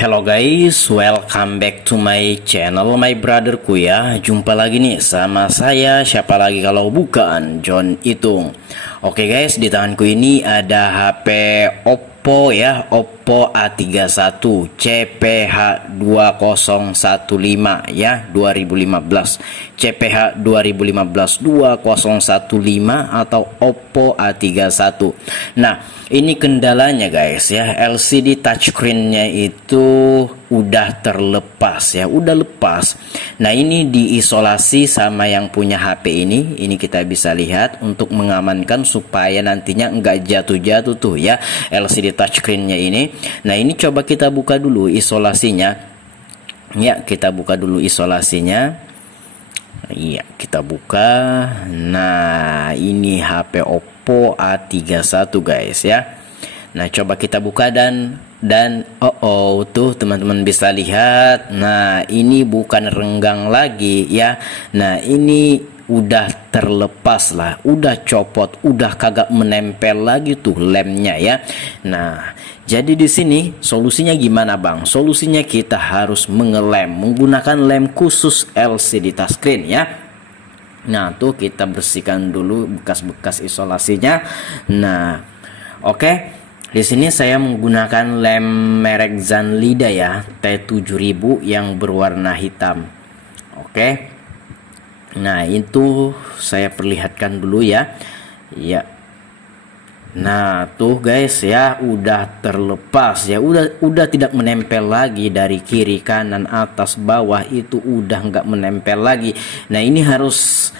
Hello guys, welcome back to my channel, my brotherku ya. Jumpa lagi nih sama saya, siapa lagi kalau bukan John Itung. Oke guys, di tanganku ini ada HP Oppo ya, Oppo A31 CPH 2015 ya, 2015 CPH 2015 2015 atau Oppo A31. Nah, ini kendalanya guys ya, LCD touchscreen-nya itu udah terlepas ya, udah lepas. Nah, ini diisolasi sama yang punya HP ini kita bisa lihat untuk mengamankan supaya nantinya enggak jatuh-jatuh tuh ya LCD touchscreen-nya ini. Nah, ini coba kita buka dulu isolasinya. Ya, kita buka dulu isolasinya. Iya, kita buka. Nah, ini HP Oppo A31 guys ya. Nah, coba kita buka dan tuh teman-teman bisa lihat. Nah, ini bukan renggang lagi ya. Nah, ini udah terlepas lah, udah copot, udah kagak menempel lagi tuh lemnya ya. Nah, jadi di sini solusinya gimana bang? Solusinya kita harus menggunakan lem khusus LCD touchscreen ya. Nah, tuh kita bersihkan dulu bekas-bekas isolasinya. Nah, oke. Di sini saya menggunakan lem merek Zanlida ya, T7000 yang berwarna hitam. Oke. Nah, itu saya perlihatkan dulu ya. Ya. Nah, tuh guys ya, udah terlepas ya, udah tidak menempel lagi dari kiri, kanan, atas, bawah, itu udah nggak menempel lagi. Nah, ini harus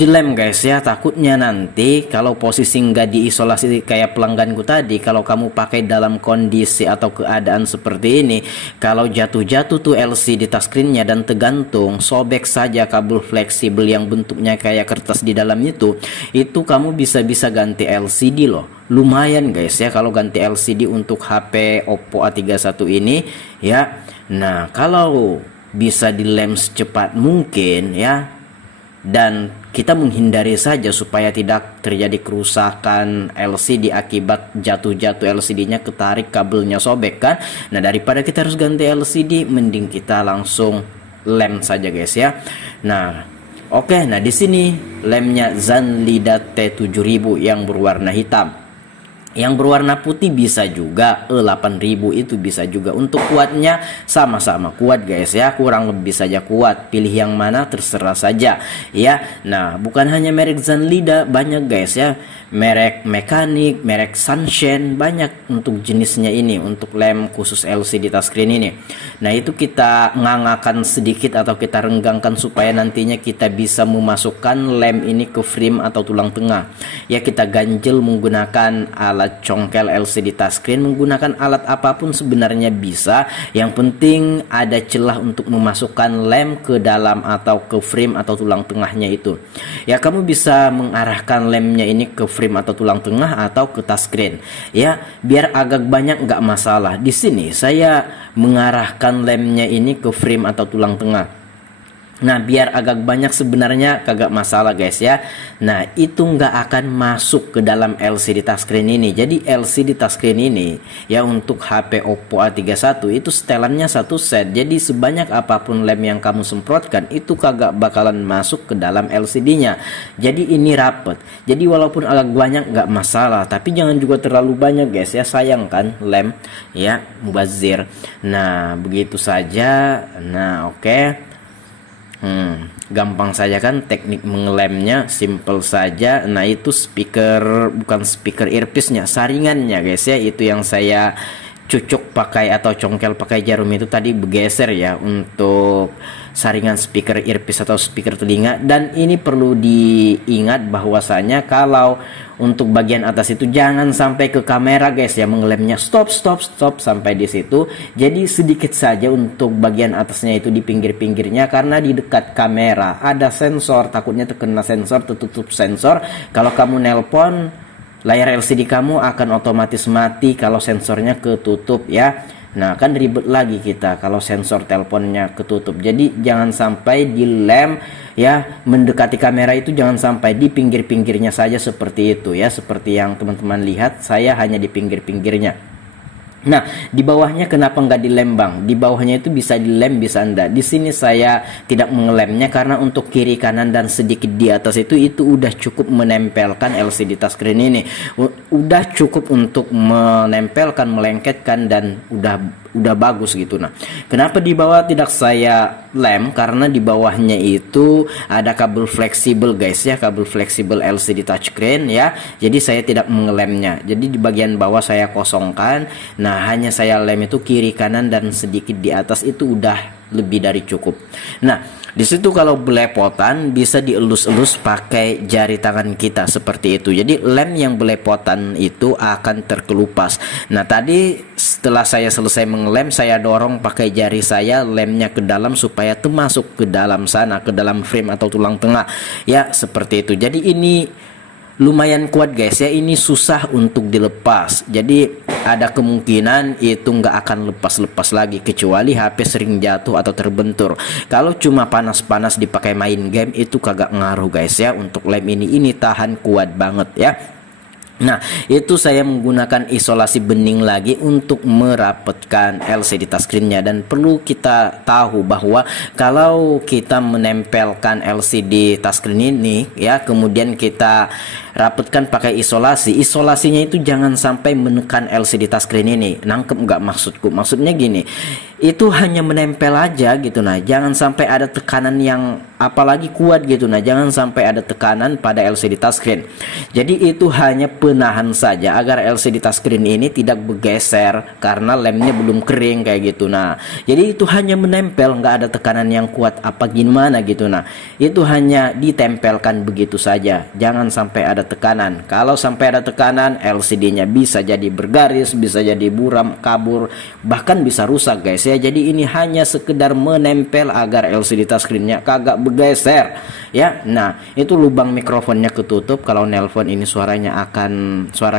dilem guys ya, takutnya nanti kalau posisi nggak diisolasi kayak pelangganku tadi, kalau kamu pakai dalam kondisi atau keadaan seperti ini, kalau jatuh-jatuh tuh LCD touchscreen-nya dan tergantung, sobek saja kabel fleksibel yang bentuknya kayak kertas di dalam itu kamu bisa ganti LCD loh. Lumayan guys ya kalau ganti LCD untuk HP Oppo A31 ini ya. Nah, kalau bisa dilem secepat mungkin ya, dan kita menghindari saja supaya tidak terjadi kerusakan LCD akibat jatuh-jatuh LCD-nya ketarik, kabelnya sobek kan. Nah, daripada kita harus ganti LCD, mending kita langsung lem saja guys ya. Nah, oke. Nah, di sini lemnya Zanlida T7000 yang berwarna hitam. Yang berwarna putih bisa juga, E8000 itu bisa juga. Untuk kuatnya sama-sama kuat guys ya, kurang lebih saja kuat. Pilih yang mana terserah saja ya. Nah, bukan hanya merek Zanlida, banyak guys ya, merek mekanik, merek Sunshine, banyak untuk jenisnya ini, untuk lem khusus LCD touchscreen ini. Nah, itu kita ngangakan sedikit atau kita renggangkan supaya nantinya kita bisa memasukkan lem ini ke frame atau tulang tengah ya. Kita ganjel menggunakan alat congkel LCD touchscreen, menggunakan alat apapun sebenarnya bisa. Yang penting ada celah untuk memasukkan lem ke dalam atau ke frame atau tulang tengahnya itu ya. Kamu bisa mengarahkan lemnya ini ke frame atau tulang tengah atau ke touchscreen ya, biar agak banyak nggak masalah. Di sini saya mengarahkan lemnya ini ke frame atau tulang tengah. Nah, biar agak banyak sebenarnya kagak masalah guys ya. Nah, itu nggak akan masuk ke dalam LCD touchscreen ini. Jadi LCD touchscreen ini ya untuk HP Oppo A31 itu setelannya satu set. Jadi sebanyak apapun lem yang kamu semprotkan itu kagak bakalan masuk ke dalam LCD-nya. Jadi ini rapet. Jadi walaupun agak banyak nggak masalah, tapi jangan juga terlalu banyak guys ya. Sayang kan lem ya, mubazir. Nah, begitu saja. Nah, oke. Gampang saja kan teknik mengelemnya, simple saja. Nah, itu speaker, bukan speaker earpiece-nya, saringannya guys ya, itu yang saya cucuk pakai atau congkel pakai jarum itu tadi bergeser ya untuk saringan speaker earpiece atau speaker telinga. Dan ini perlu diingat bahwasanya kalau untuk bagian atas itu jangan sampai ke kamera guys ya, mengelemnya stop sampai di situ. Jadi sedikit saja untuk bagian atasnya itu di pinggir-pinggirnya, karena di dekat kamera ada sensor, takutnya terkena sensor, tertutup sensor. Kalau kamu nelpon, layar LCD kamu akan otomatis mati kalau sensornya ketutup ya. Nah, kan ribet lagi kita kalau sensor teleponnya ketutup. Jadi jangan sampai dilem ya, mendekati kamera itu jangan sampai, di pinggir-pinggirnya saja seperti itu ya. Seperti yang teman-teman lihat, saya hanya di pinggir-pinggirnya. Nah, di bawahnya kenapa nggak dilem bang? Di bawahnya itu bisa dilem, bisa enggak. Di sini saya tidak mengelemnya karena untuk kiri kanan dan sedikit di atas itu udah cukup menempelkan LCD touchscreen ini. Udah cukup untuk menempelkan, melengketkan, dan udah bagus gitu. Nah, kenapa di bawah tidak saya lem? Karena di bawahnya itu ada kabel fleksibel guys ya, kabel fleksibel LCD touchscreen ya. Jadi saya tidak mengelemnya. Jadi di bagian bawah saya kosongkan. Nah, hanya saya lem itu kiri kanan dan sedikit di atas itu udah lebih dari cukup. Nah, di situ kalau belepotan bisa dielus-elus pakai jari tangan kita seperti itu. Jadi lem yang belepotan itu akan terkelupas. Nah, tadi setelah saya selesai mengelem, saya dorong pakai jari saya lemnya ke dalam supaya termasuk ke dalam sana, ke dalam frame atau tulang tengah. Ya, seperti itu. Jadi ini lumayan kuat guys ya, ini susah untuk dilepas. Jadi ada kemungkinan itu nggak akan lepas-lepas lagi kecuali HP sering jatuh atau terbentur. Kalau cuma panas-panas dipakai main game itu kagak ngaruh guys ya. Untuk lem ini tahan kuat banget ya. Nah, itu saya menggunakan isolasi bening lagi untuk merapatkan LCD touchscreen-nya. Dan perlu kita tahu bahwa kalau kita menempelkan LCD touchscreen ini ya, kemudian kita rapatkan pakai isolasinya itu jangan sampai menekan LCD touchscreen ini. Nangkep nggak maksudku? Maksudnya gini, itu hanya menempel aja gitu. Nah, jangan sampai ada tekanan yang apalagi kuat gitu. Nah, jangan sampai ada tekanan pada LCD touchscreen. Jadi itu hanya penahan saja agar LCD touchscreen ini tidak bergeser karena lemnya belum kering kayak gitu. Nah, jadi itu hanya menempel, nggak ada tekanan yang kuat apa gimana gitu. Nah, itu hanya ditempelkan begitu saja. Jangan sampai ada tekanan. Kalau sampai ada tekanan, LCD-nya bisa jadi bergaris, bisa jadi buram, kabur, bahkan bisa rusak guys ya. Jadi ini hanya sekedar menempel agar LCD touchscreen-nya kagak bergeser ya. Nah, itu lubang mikrofonnya ketutup. Kalau nelpon ini suara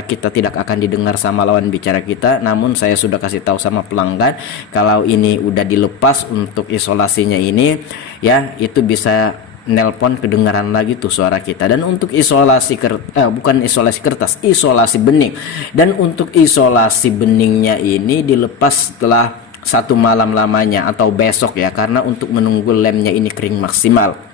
kita tidak akan didengar sama lawan bicara kita. Namun saya sudah kasih tahu sama pelanggan kalau ini udah dilepas untuk isolasinya ini ya, itu bisa nelpon kedengaran lagi tuh suara kita. Dan untuk isolasi bukan isolasi kertas, isolasi bening. Dan untuk isolasi beningnya ini dilepas setelah 1 malam lamanya atau besok ya, karena untuk menunggu lemnya ini kering maksimal.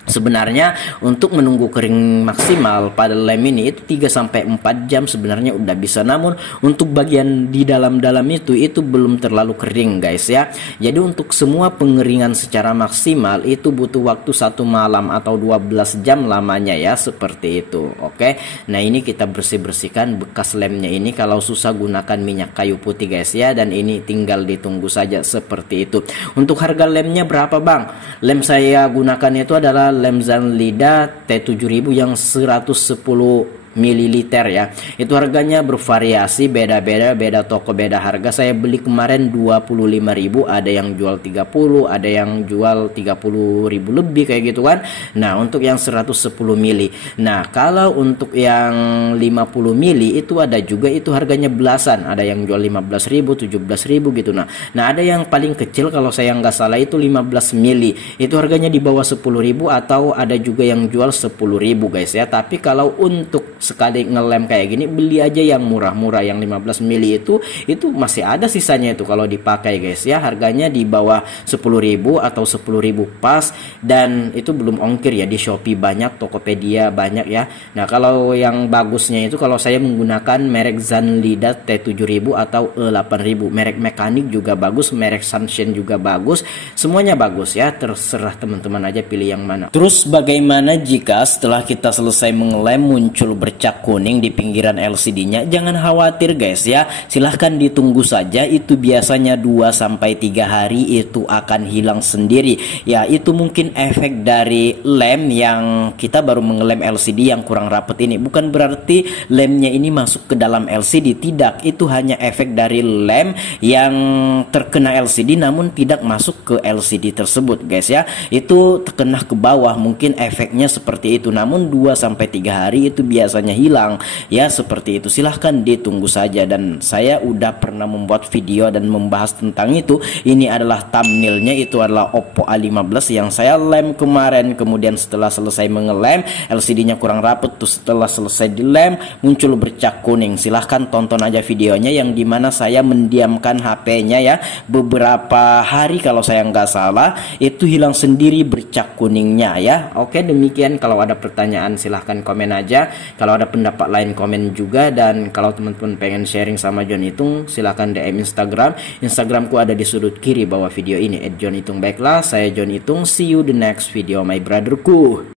Sebenarnya untuk menunggu kering maksimal pada lem ini itu 3-4 jam sebenarnya udah bisa. Namun untuk bagian di dalam-dalam itu belum terlalu kering guys ya. Jadi untuk semua pengeringan secara maksimal itu butuh waktu 1 malam atau 12 jam lamanya ya, seperti itu. Oke. Nah, ini kita bersih-bersihkan bekas lemnya ini. Kalau susah gunakan minyak kayu putih guys ya, dan ini tinggal ditunggu saja seperti itu. Untuk harga lemnya berapa bang? Lem saya gunakan itu adalah lem Zanlida T7000 yang 110 ml ya. Itu harganya bervariasi, beda-beda, beda toko, beda harga. Saya beli kemarin 25.000, ada yang jual 30, ada yang jual 30.000 lebih kayak gitu kan. Nah, untuk yang 110 mili. Nah, kalau untuk yang 50 mili itu ada juga, itu harganya belasan. Ada yang jual 15.000, 17.000 gitu. Nah, ada yang paling kecil kalau saya nggak salah itu 15 mili. Itu harganya di bawah 10.000, atau ada juga yang jual 10.000 guys ya. Tapi kalau untuk sekali ngelem kayak gini, beli aja yang murah-murah, yang 15 mili itu masih ada sisanya itu kalau dipakai guys ya. Harganya di bawah 10.000 atau 10.000 pas, dan itu belum ongkir ya. Di Shopee banyak, Tokopedia banyak ya. Nah, kalau yang bagusnya itu kalau saya menggunakan merek Zanlida T7000 atau E8000. Merek mekanik juga bagus, merek Sunshine juga bagus, semuanya bagus ya. Terserah teman-teman aja pilih yang mana. Terus bagaimana jika setelah kita selesai mengelem muncul bercak kuning di pinggiran LCD-nya? Jangan khawatir guys ya, silahkan ditunggu saja. Itu biasanya 2-3 hari itu akan hilang sendiri ya. Itu mungkin efek dari lem yang kita baru mengelem LCD yang kurang rapet ini. Bukan berarti lemnya ini masuk ke dalam LCD, tidak. Itu hanya efek dari lem yang terkena LCD namun tidak masuk ke LCD tersebut guys ya. Itu terkena ke bawah, mungkin efeknya seperti itu. Namun 2-3 hari itu biasanya rasanya hilang ya, seperti itu. Silahkan ditunggu saja, dan saya udah pernah membuat video dan membahas tentang itu. Ini adalah thumbnailnya, itu adalah Oppo A15 yang saya lem kemarin. Kemudian setelah selesai mengelem, LCD-nya kurang rapet tuh, setelah selesai dilem muncul bercak kuning. Silahkan tonton aja videonya yang dimana saya mendiamkan HP-nya ya beberapa hari, kalau saya nggak salah itu hilang sendiri bercak kuningnya ya. Oke, demikian. Kalau ada pertanyaan silahkan komen aja, kalau ada pendapat lain komen juga, dan kalau teman-teman pengen sharing sama John Itung silahkan DM Instagramku ada di sudut kiri bawah video ini @John Itung. Baiklah, saya John Itung, see you the next video my brotherku.